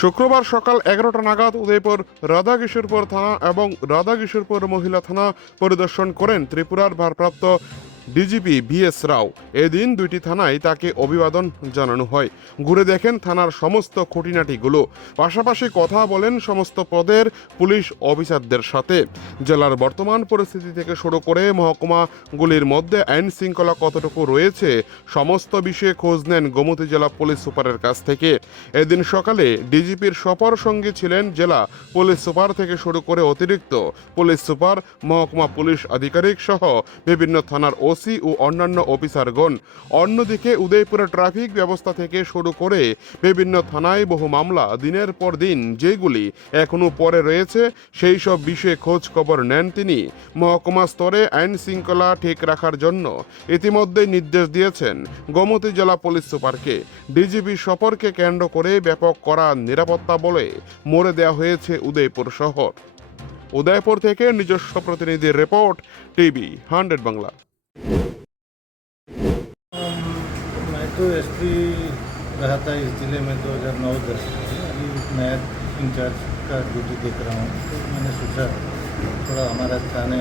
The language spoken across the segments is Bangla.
শুক্রবার সকাল 11টা নাগাদ উদয়পুর রাধাকিশোরপুর থানা এবং রাধাকিশোরপুর মহিলা থানা পরিদর্শন করেন ত্রিপুরার ভারপ্রাপ্ত ডিজিপি VS রাও। এদিন দুইটি থানায় তাকে অভিবাদন জানানো হয়। ঘুরে দেখেন থানার সমস্ত খুঁটিনাটিগুলো, পাশাপাশি কথা বলেন সমস্ত পদের পুলিশ অফিসারদের সাথে। জেলার বর্তমান পরিস্থিতি থেকে শুরু করে মহকুমাগুলির মধ্যে আইন শৃঙ্খলা কতটুকু রয়েছে সমস্ত বিষয়ে খোঁজ নেন গোমতী জেলা পুলিশ সুপারের কাছ থেকে। এদিন সকালে ডিজিপির সফর সঙ্গী ছিলেন জেলা পুলিশ সুপার থেকে শুরু করে অতিরিক্ত পুলিশ সুপার, মহকুমা পুলিশ আধিকারিক সহ বিভিন্ন থানার ওসি ও অন্যান্য অফিসারগণ। অন্যদিকে উদয়পুরে ট্রাফিক ব্যবস্থা থেকে শুরু করে বিভিন্ন থানায় বহু মামলা দিনের পর দিন যেগুলি এখনো পরে রয়েছে সেই সব বিষয়ে খোঁজ খবর নেন তিনি। মহকুমা স্তরে আইন শৃঙ্খলা ঠিক রাখার জন্য ইতিমধ্যে নির্দেশ দিয়েছেন গোমতী জেলা পুলিশ সুপারকে। ডিজিপি সফরকে কেন্দ্র করে ব্যাপক করা নিরাপত্তা বলে মোড়ে দেওয়া হয়েছে উদয়পুর শহর। উদয়পুর থেকে নিজস্ব প্রতিনিধির রিপোর্ট, টিভি 100 বাংলা। मैं तो एसपी रहा था इस ज़िले में 2009-10 से। अभी नया इंचार्ज का ड्यूटी देख रहा हूँ, तो मैंने सोचा थोड़ा हमारा थाने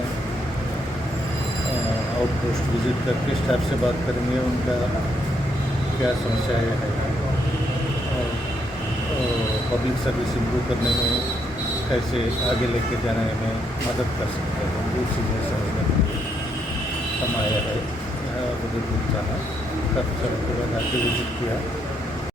आउटपोस्ट विजिट करके स्टाफ से बात करेंगे, उनका क्या समस्याएं हैं और पब्लिक सर्विस इम्प्रूव करने में कैसे आगे लेके जाने में मदद कर सकते हैं, वो चीज़ें समझने के लिए हम आया है उदयपुर थाना। काफ़ी समय के बाद आके विजिट किया।